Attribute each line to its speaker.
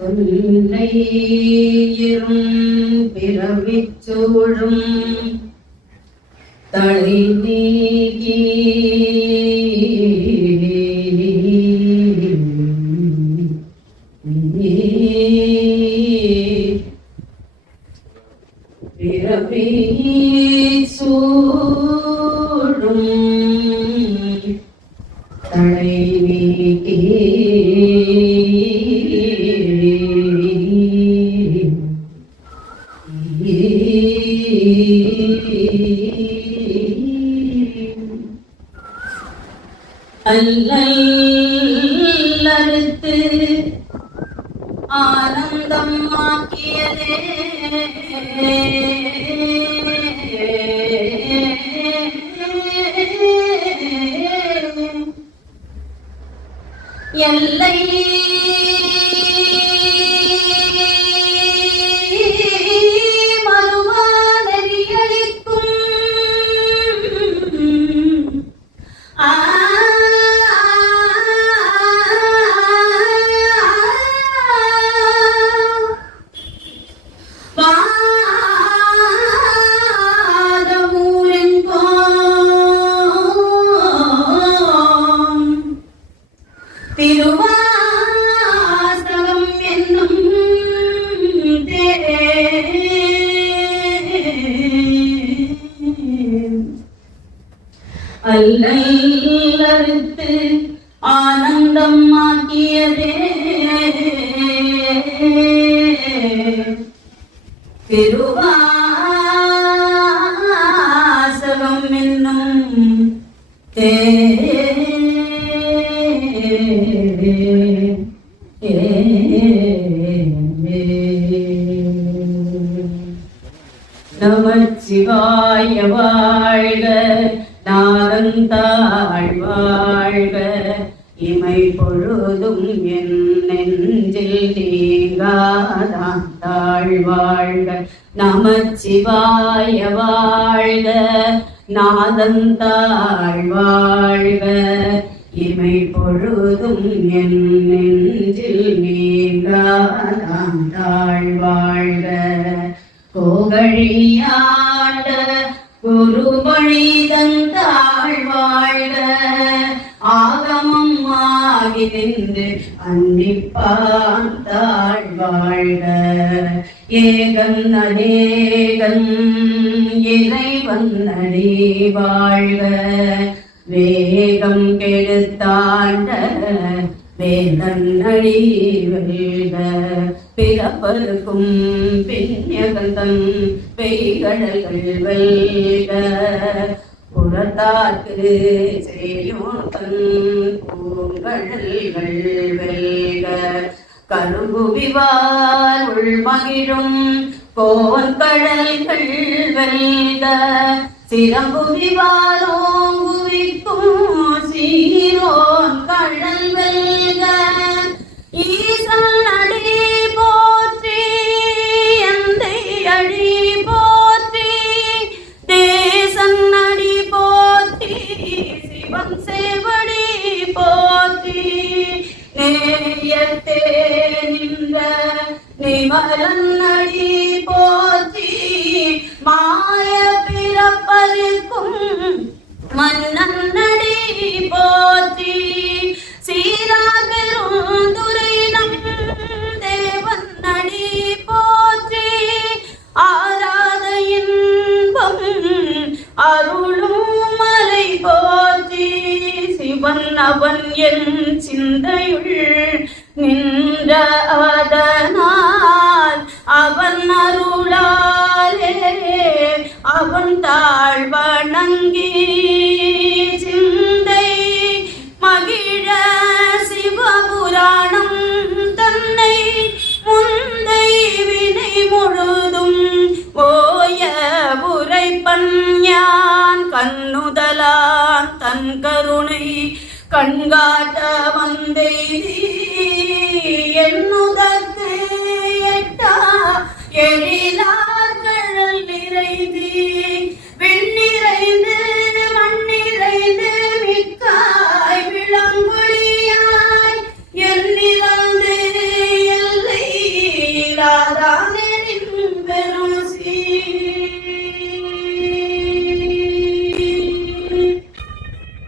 Speaker 1: தொல்லையிரும் பிறவிச் சூழும் தலை நீக்கி பிறவி தலை அல்லறுத்து ஆனந்தம் ஆக்கியதே எல்லை திருவாசகம் என்னும் தேன் அல்லறுத்து ஆனந்தம் ஆக்கியதே திருவா வாய வாழ்க நாதந்தாள் வாழ்க. இமை பொழுதும் என் நெஞ்சில் நீங்காதாள் வாழ்க. நமச்சிவாய வாழ்க நாதந்தாள் வாழ்க. இமை பொழுதும் என் வெளியாண்ட குருபழி தந்தாள் வாழ்க ஆகமம் ஆகி நின்று அன்னிப்பான் தாழ் வாழ்க ஏகன் அநேகன் இறைவன் அடி வாழ்க வேகம் கெடுத்தாண்ட வேதன் அடி வெல்க பிறப்பருக்கும் பின்யகந்தம் பெய்கடல்கள் வெல்க. புறத்தாக்கு செய்யோன் பூங்கடல்கள் வெல்க. கருங்குவிவால் உள்மகிழும் கோன்கடல்கள் வெல்க. சிறங்குவிவால் நேயத்தே நின்ற நிமலன் அடி போற்றி மாய பிறப்பதற்கும் மன்னன் அடி போற்றி. சீராபெருந்துரையிடம் தேவன் நடி போற்றி. ஆராத இன்பம் அருளும் மலை போற்றி. சிவன் அவன் என் சிந்தையுள் நின்ற அதனால் அவன் அருளாலே அவன் தாழ் வணங்கி சிந்தை மகிழ சிவபுராணம் தன்னை முந்தை வினை முழுதும் ஓய உரைப்பன் யான் கண்ணுதலான் தன் கருணை கண்காட்ட வந்தெய்தி என்னுதற்கு எட்டா எரி